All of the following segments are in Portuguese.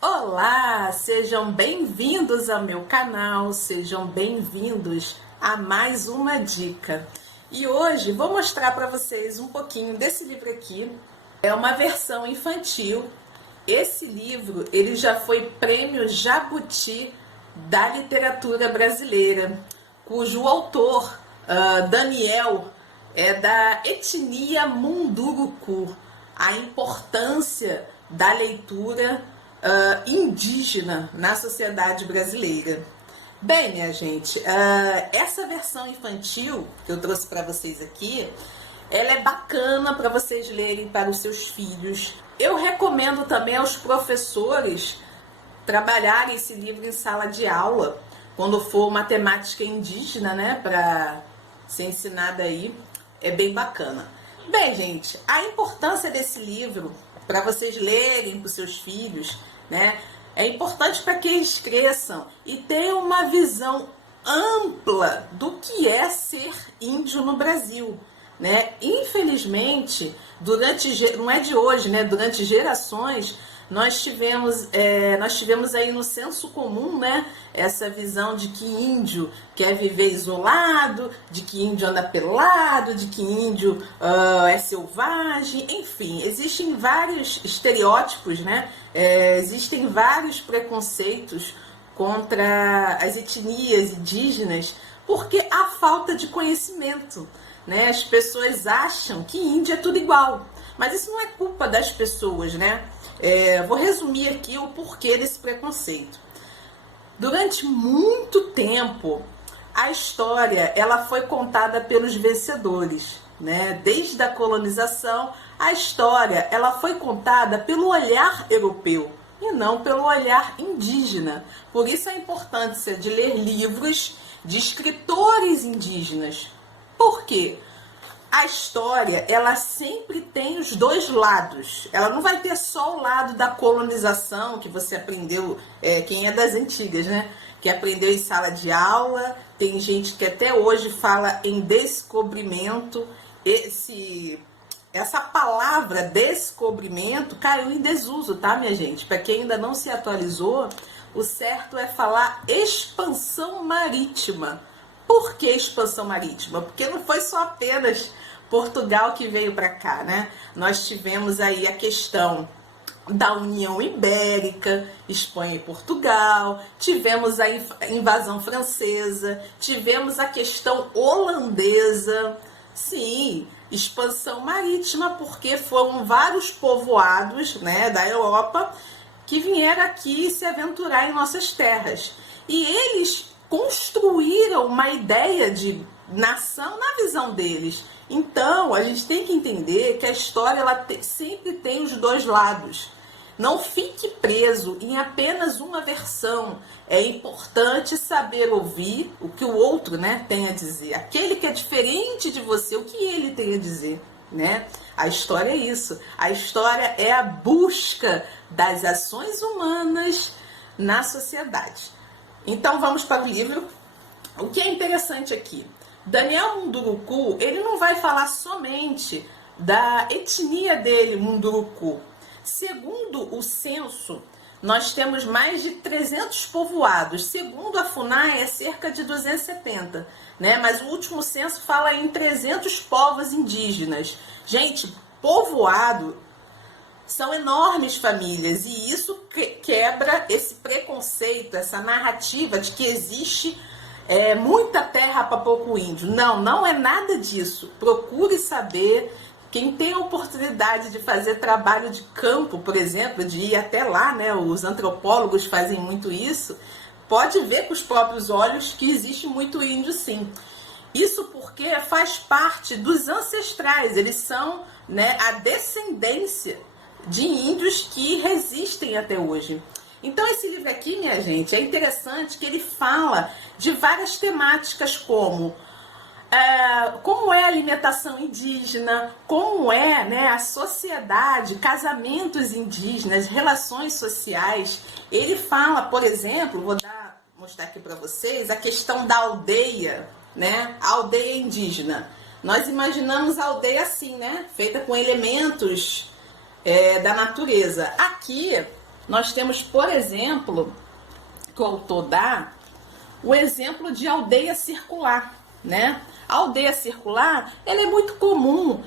Olá, sejam bem-vindos ao meu canal, sejam bem-vindos a mais uma dica. E hoje vou mostrar para vocês um pouquinho desse livro aqui. É uma versão infantil. Esse livro, ele já foi prêmio Jabuti da literatura brasileira, cujo autor, Daniel, é da etnia Munduruku. A importância da leitura indígena na sociedade brasileira. Bem, minha gente, essa versão infantil que eu trouxe para vocês aqui, ela é bacana para vocês lerem para os seus filhos. Eu recomendo também aos professores trabalharem esse livro em sala de aula, quando for uma temática indígena, né, para ser ensinada aí, é bem bacana. Bem, gente, a importância desse livro para vocês lerem para os seus filhos, né? É importante para que eles cresçam e tenham uma visão ampla do que é ser índio no Brasil, né? Infelizmente, não é de hoje, né? Durante gerações, nós tivemos aí no senso comum, né, essa visão de que índio quer viver isolado, de que índio anda pelado, de que índio é selvagem, enfim, existem vários estereótipos, né, existem vários preconceitos contra as etnias indígenas, porque há falta de conhecimento, né? As pessoas acham que índio é tudo igual, mas isso não é culpa das pessoas, né? Vou resumir aqui o porquê desse preconceito. Durante muito tempo, a história ela foi contada pelos vencedores, né? Desde a colonização, a história ela foi contada pelo olhar europeu e não pelo olhar indígena. Por isso a importância de ler livros de escritores indígenas. Por quê? A história, ela sempre tem os dois lados. Ela não vai ter só o lado da colonização, que você aprendeu, quem é das antigas, né? Que aprendeu em sala de aula. Tem gente que até hoje fala em descobrimento. Essa palavra descobrimento caiu em desuso, tá, minha gente? Para quem ainda não se atualizou, o certo é falar expansão marítima. Por que expansão marítima? Porque não foi só apenas Portugal que veio para cá, né? Nós tivemos aí a questão da União Ibérica, Espanha e Portugal, tivemos a invasão francesa, tivemos a questão holandesa, sim, expansão marítima, porque foram vários povoados, né, da Europa que vieram aqui se aventurar em nossas terras. E eles construíram uma ideia de nação na visão deles. Então, a gente tem que entender que a história sempre tem os dois lados. Não fique preso em apenas uma versão. É importante saber ouvir o que o outro, né, tem a dizer. Aquele que é diferente de você, o que ele tem a dizer, né? A história é isso. A história é a busca das ações humanas na sociedade. Então vamos para o livro. O que é interessante aqui? Daniel Munduruku, ele não vai falar somente da etnia dele, Munduruku. Segundo o censo, nós temos mais de 300 povoados. Segundo a FUNAI, é cerca de 270, né? Mas o último censo fala em 300 povos indígenas. Gente, povoado são enormes famílias e isso quebra esse preconceito, essa narrativa de que existe muita terra para pouco índio. Não, não é nada disso. Procure saber. Quem tem a oportunidade de fazer trabalho de campo, por exemplo, de ir até lá, né? Os antropólogos fazem muito isso, pode ver com os próprios olhos que existe muito índio, sim. Isso porque faz parte dos ancestrais, eles são, né, a descendência de índios que resistem até hoje. Então esse livro aqui, minha gente, é interessante que ele fala de várias temáticas como é a alimentação indígena, como é, né, a sociedade, casamentos indígenas, relações sociais. Ele fala, por exemplo, mostrar aqui para vocês a questão da aldeia, né, a aldeia indígena. Nós imaginamos a aldeia assim, né, feita com elementos da natureza. Aqui nós temos, por exemplo, que o autor dá, o exemplo de aldeia circular, né? A aldeia circular, ela é muito comum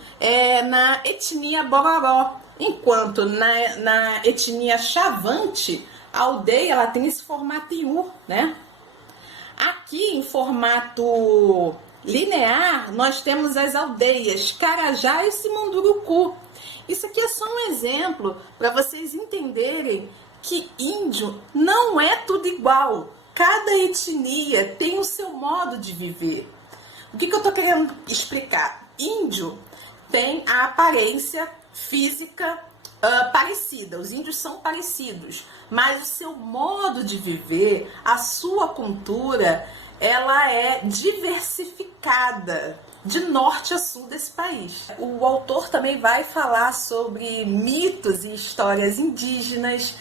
na etnia Bororó, enquanto na etnia Chavante, a aldeia ela tem esse formato iu, né? Aqui, em formato linear, nós temos as aldeias Carajá e Simunduruku. Isso aqui é só um exemplo para vocês entenderem que índio não é tudo igual. Cada etnia tem o seu modo de viver. O que eu estou querendo explicar? Índio tem a aparência física parecida, os índios são parecidos, mas o seu modo de viver, a sua cultura, ela é diversificada de norte a sul desse país. O autor também vai falar sobre mitos e histórias indígenas,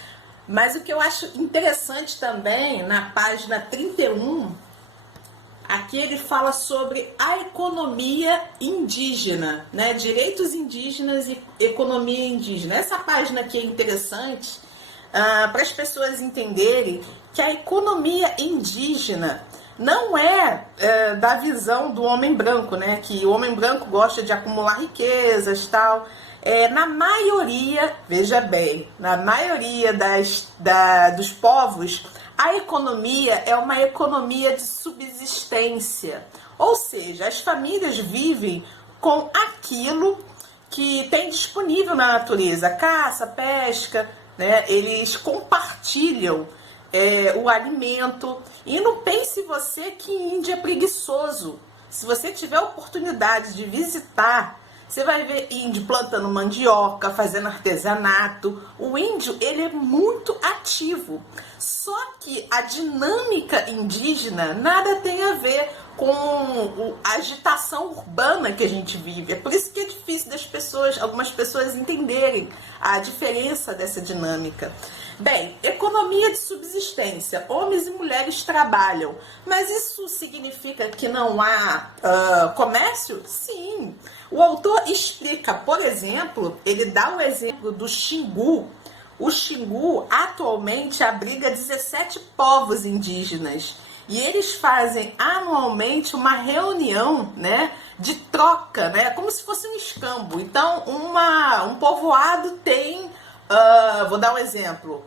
mas o que eu acho interessante também, na página 31, aqui ele fala sobre a economia indígena, né? Direitos indígenas e economia indígena. Essa página aqui é interessante para as pessoas entenderem que a economia indígena não é da visão do homem branco, né? Que o homem branco gosta de acumular riquezas, tal. Na maioria, veja bem, na maioria dos povos, a economia é uma economia de subsistência, ou seja, as famílias vivem com aquilo que tem disponível na natureza, caça, pesca, né? Eles compartilham o alimento. E não pense você que índio é preguiçoso. Se você tiver a oportunidade de visitar, você vai ver índio plantando mandioca, fazendo artesanato. O índio, ele é muito ativo. Só que a dinâmica indígena nada tem a ver com a agitação urbana que a gente vive. É por isso que é difícil algumas pessoas entenderem a diferença dessa dinâmica. Bem, economia de subsistência. Homens e mulheres trabalham. Mas isso significa que não há comércio? Sim. O autor explica, por exemplo, ele dá o exemplo do Xingu. O Xingu atualmente abriga 17 povos indígenas. E eles fazem anualmente uma reunião, né, de troca, né, como se fosse um escambo. Então, um povoado tem, vou dar um exemplo,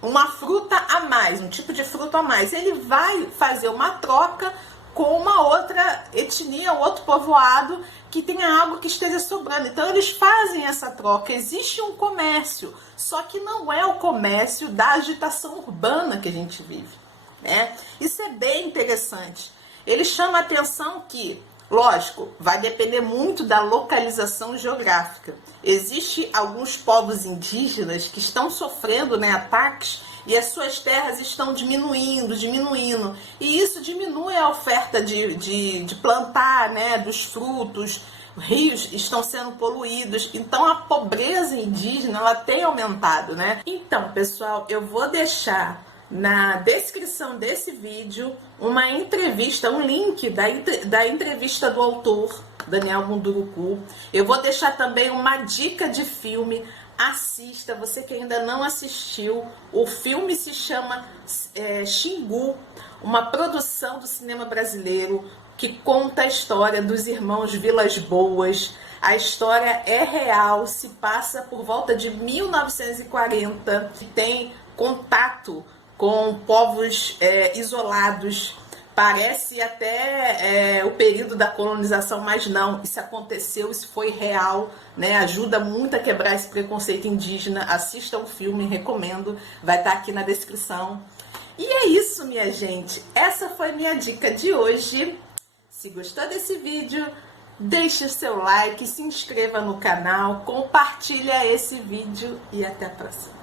uma fruta a mais, um tipo de fruta a mais. Ele vai fazer uma troca com uma outra etnia, outro povoado que tenha algo que esteja sobrando. Então eles fazem essa troca, existe um comércio, só que não é o comércio da agitação urbana que a gente vive, né? Isso é bem interessante. Ele chama a atenção que, lógico, vai depender muito da localização geográfica. Existem alguns povos indígenas que estão sofrendo, né, ataques, e as suas terras estão diminuindo. E isso diminui a oferta de plantar, né, dos frutos, rios estão sendo poluídos. Então a pobreza indígena ela tem aumentado, né? Então, pessoal, eu vou deixar na descrição desse vídeo uma entrevista, um link da entrevista do autor, Daniel Munduruku. Eu vou deixar também uma dica de filme. Assista, você que ainda não assistiu. O filme se chama Xingu, uma produção do cinema brasileiro que conta a história dos irmãos Vilas Boas. A história é real, se passa por volta de 1940, tem contato com povos isolados. Parece até o período da colonização, mas não, isso aconteceu, isso foi real, né? Ajuda muito a quebrar esse preconceito indígena. Assista o filme, recomendo, vai estar aqui na descrição. E é isso, minha gente, essa foi minha dica de hoje. Se gostou desse vídeo, deixe o seu like, se inscreva no canal, compartilha esse vídeo e até a próxima.